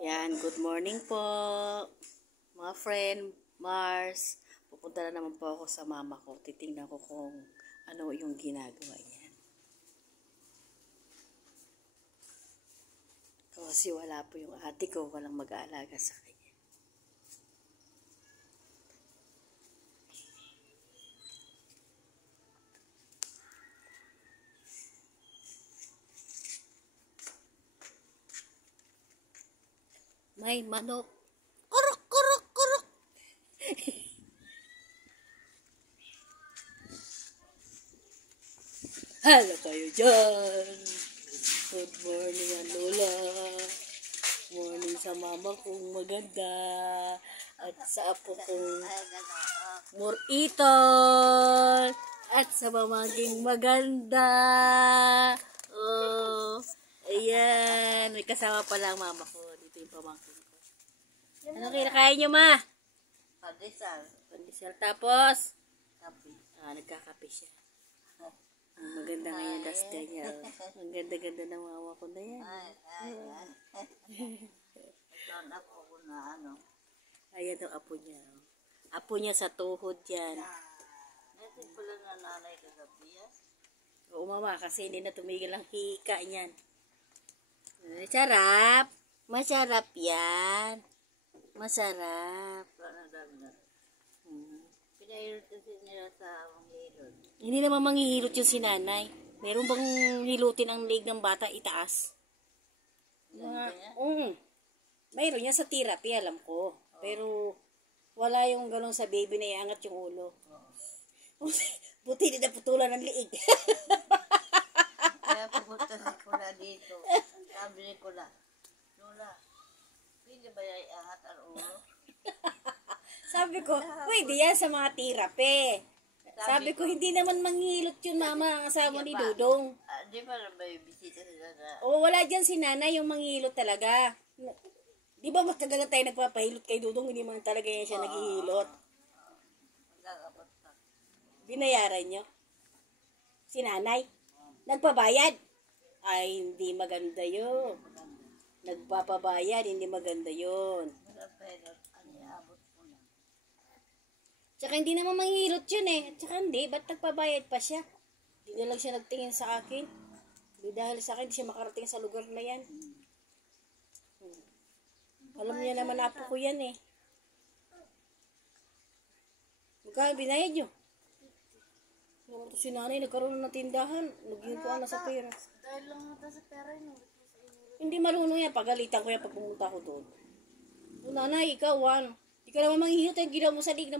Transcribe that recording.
Yan, good morning po, mga friend, Mars. Pupunta na naman po ako sa mama ko. Titingnan ko kung ano yung ginagawa niya. Kasi wala po yung ate ko, walang mag-aalaga sa kanya. May manok. Kuruk, kuruk, kuruk. Halo kayo dyan. Good morning, Lola. Morning sa mama kong maganda. At sa apo kong Muriton. At sa mamaging maganda. Oh, ayan. May kasama pala ang mama ko. Dito yung pamangkin ko. Ano kinakain nyo, ma? Pandesal. Pandesal. Tapos? Kape. Nagkakape siya. Ang maganda ngayon dasta niya. Ang ganda-ganda ng mama ko na yan. Ito ang apo ko na ano. Ayan ang apo niya. Apo niya sa tuhod yan. Natin pala na nanay kagabi yan. Oo, mama, kasi hindi na tumigil ang hika niyan. Masarap. Masarap yan. Masarap. Wala na dami na. Pinahirot kasi nila sa manghilot. Hindi naman manghihilot yung sinanay. Meron bang hilutin ang leg ng bata itaas? Mayroon yan sa therapy, alam ko. Pero wala yung gano'n sa baby na iangat yung ulo. Buti hindi na putulan ng liig. Kaya pupunta si Kula dito. Sabi ni Kula, Lola, pwede ba yung iangat ang ulo? Sabi ko, pwede yan sa mga therapy. Sabi ko, hindi naman manghilot yun, mama, ang asawa ni Dudong. Di ba na ba yung bisita sila na? Oo, wala dyan si nanay yung manghilot talaga. Di ba matagal na tayo nagpapahilot kay Dudong, hindi man talaga yan siya naghihilot. Magkakapot ka. Binayaran nyo? Si nanay? Nagpabayad? Ay, hindi maganda yun. Nagpapabayad, hindi maganda yun. Pero ano iabot ko na. Tsaka hindi naman manghihilot yun eh. Tsaka hindi, ba't nagpabayad pa siya? Hindi na lang siya nagtingin sa akin. Hindi dahil sa akin, hindi siya makarating sa lugar na yan. Alam niya naman apo ko yan eh. Magkano binayad nyo? Ito si nanay, nagkaroon na ng tindahan. Naghihintuan na sa pera. Dahil lang natin sa pera yun. Hindi marunong yan. Pagalitan ko yan pag pumunta ko doon. Nanay, ikaw, Hindi ka naman manghihilot yung ginawa mo sa lig ng